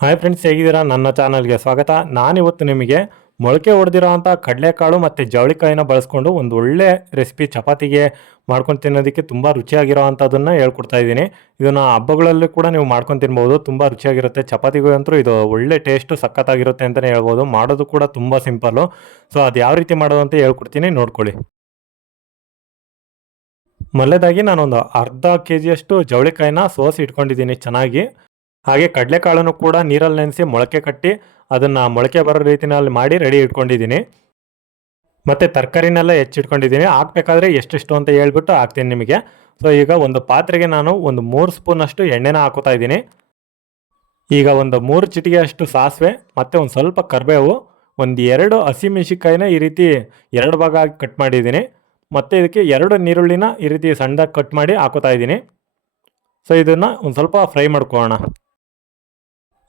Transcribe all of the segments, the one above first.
Hi friends, ಹೇಗಿದ್ದೀರಾ? ನನ್ನ ಚಾನಲ್ಗೆ ಸ್ವಾಗತ. ನಾನಿವತ್ತು ನಿಮಗೆ ಮೊಳಕೆ ಹೊಡೆದಿರೋಂಥ ಕಡಲೆಕಾಳು ಮತ್ತು ಜವಳಿಕಾಯಿನ ಬಳಸ್ಕೊಂಡು ಒಂದು ಒಳ್ಳೆ ರೆಸಿಪಿ ಚಪಾತಿಗೆ ಮಾಡ್ಕೊಂಡು ತಿನ್ನೋದಕ್ಕೆ ತುಂಬ ರುಚಿಯಾಗಿರೋ ಅಂಥದ್ದನ್ನು ಹೇಳ್ಕೊಡ್ತಾ ಇದ್ದೀನಿ. ಇದನ್ನು ಹಬ್ಬಗಳಲ್ಲಿ ಕೂಡ ನೀವು ಮಾಡ್ಕೊಂಡು ತಿನ್ಬೋದು. ತುಂಬ ರುಚಿಯಾಗಿರುತ್ತೆ. ಚಪಾತಿಗೂ ಅಂತೂ ಇದು ಒಳ್ಳೆ ಟೇಸ್ಟು ಸಖತ್ತಾಗಿರುತ್ತೆ ಅಂತಲೇ ಹೇಳ್ಬೋದು. ಮಾಡೋದು ಕೂಡ ತುಂಬ ಸಿಂಪಲ್ಲು. ಸೊ ಅದು ಯಾವ ರೀತಿ ಮಾಡೋದು ಅಂತ ಹೇಳ್ಕೊಡ್ತೀನಿ, ನೋಡ್ಕೊಳ್ಳಿ. ಮೊದಲನೇದಾಗಿ ನಾನೊಂದು ಅರ್ಧ ಕೆ ಜಿಯಷ್ಟು ಜವಳಿಕಾಯಿನ ಸೋಸಿ ಇಟ್ಕೊಂಡಿದ್ದೀನಿ ಚೆನ್ನಾಗಿ. ಹಾಗೆ ಕಡಲೆಕಾಳನ್ನು ಕೂಡ ನೀರಲ್ಲಿ ನೆನೆಸಿ ಮೊಳಕೆ ಕಟ್ಟಿ ಅದನ್ನು ಮೊಳಕೆ ಬರೋ ರೀತಿನಲ್ಲಿ ಮಾಡಿ ರೆಡಿ ಇಟ್ಕೊಂಡಿದ್ದೀನಿ. ಮತ್ತು ತರಕಾರಿನೆಲ್ಲ ಹೆಚ್ಚಿಟ್ಕೊಂಡಿದ್ದೀನಿ. ಹಾಕಬೇಕಾದ್ರೆ ಎಷ್ಟೆಷ್ಟು ಅಂತ ಹೇಳ್ಬಿಟ್ಟು ಹಾಕ್ತೀನಿ ನಿಮಗೆ. ಸೊ ಈಗ ಒಂದು ಪಾತ್ರೆಗೆ ನಾನು ಒಂದು 3 ಸ್ಪೂನಷ್ಟು ಎಣ್ಣೆನ ಹಾಕೋತಾ ಇದ್ದೀನಿ. ಈಗ ಒಂದು 3 ಚಿಟಿಗೆಯಷ್ಟು ಸಾಸಿವೆ ಮತ್ತು ಒಂದು ಸ್ವಲ್ಪ ಕರಿಬೇವು, ಒಂದು 2 ಹಸಿಮೆಣಸಿಕಾಯಿನ ಈ ರೀತಿ 2 ಭಾಗ ಆಗಿ ಕಟ್ ಮಾಡಿದ್ದೀನಿ. ಮತ್ತು ಇದಕ್ಕೆ 2 ಈರುಳ್ಳಿನ ಈ ರೀತಿ ಸಣ್ಣದಾಗಿ ಕಟ್ ಮಾಡಿ ಹಾಕೋತಾ ಇದ್ದೀನಿ. ಸೊ ಇದನ್ನು ಒಂದು ಸ್ವಲ್ಪ ಫ್ರೈ ಮಾಡ್ಕೊಳ್ಳೋಣ.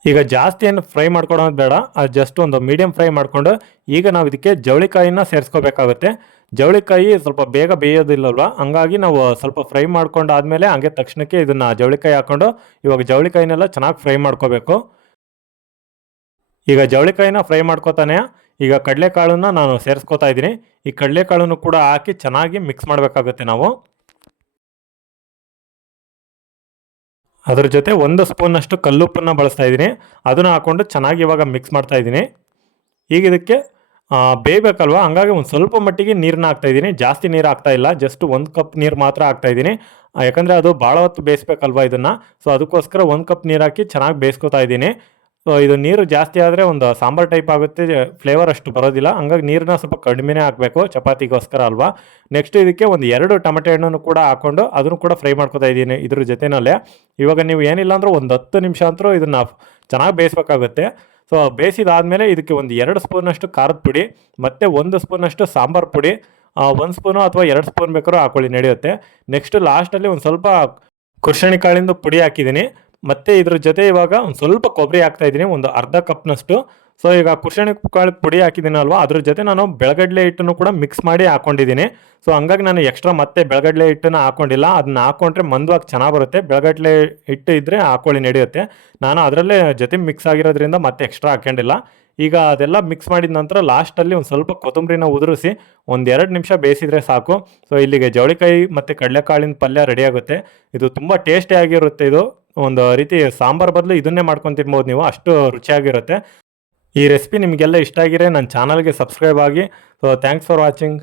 ಈಗ ಜಾಸ್ತಿ ಏನು ಫ್ರೈ ಮಾಡ್ಕೊಳೋದು ಬೇಡ, ಅದು ಜಸ್ಟ್ ಒಂದು ಮೀಡಿಯಮ್ ಫ್ರೈ ಮಾಡಿಕೊಂಡು ಈಗ ನಾವು ಇದಕ್ಕೆ ಜವಳಿಕಾಯಿನ ಸೇರಿಸ್ಕೋಬೇಕಾಗುತ್ತೆ. ಜವಳಿಕಾಯಿ ಸ್ವಲ್ಪ ಬೇಗ ಬೇಯೋದಿಲ್ಲಲ್ವ, ಹಂಗಾಗಿ ನಾವು ಸ್ವಲ್ಪ ಫ್ರೈ ಮಾಡ್ಕೊಂಡಾದ್ಮೇಲೆ ಹಂಗೆ ತಕ್ಷಣಕ್ಕೆ ಇದನ್ನು ಜವಳಿಕಾಯಿ ಹಾಕ್ಕೊಂಡು ಇವಾಗ ಜವಳಿಕಾಯಿನೆಲ್ಲ ಚೆನ್ನಾಗಿ ಫ್ರೈ ಮಾಡ್ಕೋಬೇಕು. ಈಗ ಜವಳಿಕಾಯಿನ ಫ್ರೈ ಮಾಡ್ಕೋತಾನೆ ಈಗ ಕಡಲೆಕಾಳನ್ನ ನಾನು ಸೇರಿಸ್ಕೋತಾ ಇದ್ದೀನಿ. ಈ ಕಡಲೆಕಾಳನ್ನು ಕೂಡ ಹಾಕಿ ಚೆನ್ನಾಗಿ ಮಿಕ್ಸ್ ಮಾಡಬೇಕಾಗುತ್ತೆ ನಾವು. ಅದ್ರ ಜೊತೆ 1 ಸ್ಪೂನಷ್ಟು ಕಲ್ಲುಪ್ಪನ್ನು ಬಳಸ್ತಾ ಇದ್ದೀನಿ. ಅದನ್ನು ಹಾಕ್ಕೊಂಡು ಚೆನ್ನಾಗಿ ಇವಾಗ ಮಿಕ್ಸ್ ಮಾಡ್ತಾ ಇದ್ದೀನಿ. ಈಗ ಇದಕ್ಕೆ ಬೇಯಬೇಕಲ್ವ, ಹಂಗಾಗಿ ಒಂದು ಸ್ವಲ್ಪ ಮಟ್ಟಿಗೆ ನೀರನ್ನ ಹಾಕ್ತಾಯಿದ್ದೀನಿ. ಜಾಸ್ತಿ ನೀರು ಹಾಕ್ತಾ ಇಲ್ಲ, ಜಸ್ಟ್ 1 ಕಪ್ ನೀರು ಮಾತ್ರ ಹಾಕ್ತಾಯಿದ್ದೀನಿ. ಯಾಕಂದರೆ ಅದು ಭಾಳ ಹೊತ್ತು ಬೇಯಿಸ್ಬೇಕಲ್ವ ಇದನ್ನು. ಸೊ ಅದಕ್ಕೋಸ್ಕರ 1 ಕಪ್ ನೀರು ಹಾಕಿ ಚೆನ್ನಾಗಿ ಬೇಯಿಸ್ಕೊತಾ ಇದ್ದೀನಿ. ಸೊ ಇದು ನೀರು ಜಾಸ್ತಿ ಆದರೆ ಒಂದು ಸಾಂಬಾರು ಟೈಪ್ ಆಗುತ್ತೆ, ಫ್ಲೇವರ್ ಅಷ್ಟು ಬರೋದಿಲ್ಲ. ಹಂಗಾಗಿ ನೀರನ್ನ ಸ್ವಲ್ಪ ಕಡಿಮೆನೇ ಹಾಕಬೇಕು ಚಪಾತಿಗೋಸ್ಕರ ಅಲ್ವಾ. ನೆಕ್ಸ್ಟ್ ಇದಕ್ಕೆ ಒಂದು 2 ಟೊಮೆಟೊ ಹಣ್ಣನ್ನು ಕೂಡ ಹಾಕ್ಕೊಂಡು ಅದನ್ನು ಕೂಡ ಫ್ರೈ ಮಾಡ್ಕೊತಾ ಇದ್ದೀನಿ ಇದ್ರ ಜೊತೆಯಲ್ಲೇ. ಇವಾಗ ನೀವು ಏನಿಲ್ಲ ಅಂದರೂ ಒಂದು 10 ನಿಮಿಷ ಅಂತರೂ ಇದನ್ನು ಚೆನ್ನಾಗಿ ಬೇಯಿಸ್ಬೇಕಾಗುತ್ತೆ. ಸೊ ಬೇಯಿಸಿದಾದಮೇಲೆ ಇದಕ್ಕೆ ಒಂದು 2 ಸ್ಪೂನಷ್ಟು ಖಾರದ ಪುಡಿ ಮತ್ತು 1 ಸ್ಪೂನಷ್ಟು ಸಾಂಬಾರು ಪುಡಿ, 1 ಸ್ಪೂನು ಅಥವಾ 2 ಸ್ಪೂನ್ ಬೇಕಾದ್ರೂ ಹಾಕೊಳ್ಳಿ, ನಡೆಯುತ್ತೆ. ನೆಕ್ಸ್ಟ್ ಲಾಸ್ಟಲ್ಲಿ ಒಂದು ಸ್ವಲ್ಪ ಕುರ್ಷಣಿ ಕಾಳಿಂದು ಪುಡಿ ಹಾಕಿದ್ದೀನಿ. ಮತ್ತು ಇದ್ರ ಜೊತೆ ಇವಾಗ ಒಂದು ಸ್ವಲ್ಪ ಕೊಬ್ಬರಿ ಹಾಕ್ತಾಯಿದ್ದೀನಿ, ಒಂದು ಅರ್ಧ ಕಪ್ನಷ್ಟು. ಸೊ ಈಗ ಕುರ್ಷಣಿ ಕಾಳು ಪುಡಿ ಹಾಕಿದ್ದೀನಲ್ವ, ಅದ್ರ ಜೊತೆ ನಾನು ಬೆಳಗಡಲೆ ಹಿಟ್ಟನ್ನು ಕೂಡ ಮಿಕ್ಸ್ ಮಾಡಿ ಹಾಕ್ಕೊಂಡಿದ್ದೀನಿ. ಸೊ ಹಂಗಾಗಿ ನಾನು ಎಕ್ಸ್ಟ್ರಾ ಮತ್ತೆ ಬೆಳಗಡಲೆ ಹಿಟ್ಟನ್ನು ಹಾಕ್ಕೊಂಡಿಲ್ಲ. ಅದನ್ನ ಹಾಕ್ಕೊಂಡ್ರೆ ಮಂದವಾಗಿ ಚೆನ್ನಾಗಿ ಬರುತ್ತೆ. ಬೆಳಗಡಲೆ ಹಿಟ್ಟು ಇದ್ದರೆ ಹಾಕ್ಕೊಳ್ಳಿ, ನಡೆಯುತ್ತೆ. ನಾನು ಅದರಲ್ಲೇ ಜೊತೆ ಮಿಕ್ಸ್ ಆಗಿರೋದ್ರಿಂದ ಮತ್ತೆ ಎಕ್ಸ್ಟ್ರಾ ಹಾಕ್ಕೊಂಡಿಲ್ಲ. ಈಗ ಅದೆಲ್ಲ ಮಿಕ್ಸ್ ಮಾಡಿದ ನಂತರ ಲಾಸ್ಟಲ್ಲಿ ಒಂದು ಸ್ವಲ್ಪ ಕೊತ್ತಂಬರಿನ ಉದುರಿಸಿ ಒಂದು 2 ನಿಮಿಷ ಬೇಯಿಸಿದರೆ ಸಾಕು. ಸೊ ಇಲ್ಲಿಗೆ ಜವಳಿಕಾಯಿ ಮತ್ತು ಕಡಲೆಕಾಳಿನ ಪಲ್ಯ ರೆಡಿ ಆಗುತ್ತೆ. ಇದು ತುಂಬ ಟೇಸ್ಟಿಯಾಗಿರುತ್ತೆ. ಇದು ಒಂದು ರೀತಿ ಸಾಂಬಾರು ಬದಲು ಇದನ್ನೇ ಮಾಡ್ಕೊಂಡು ತಿನ್ಬೋದು ನೀವು, ಅಷ್ಟು ರುಚಿಯಾಗಿರುತ್ತೆ. ಈ ರೆಸಿಪಿ ನಿಮಗೆಲ್ಲ ಇಷ್ಟ ಆಗಿದ್ರೆ ನನ್ನ ಚಾನಲ್ಗೆ ಸಬ್ಸ್ಕ್ರೈಬ್ ಆಗಿ. So thanks for watching.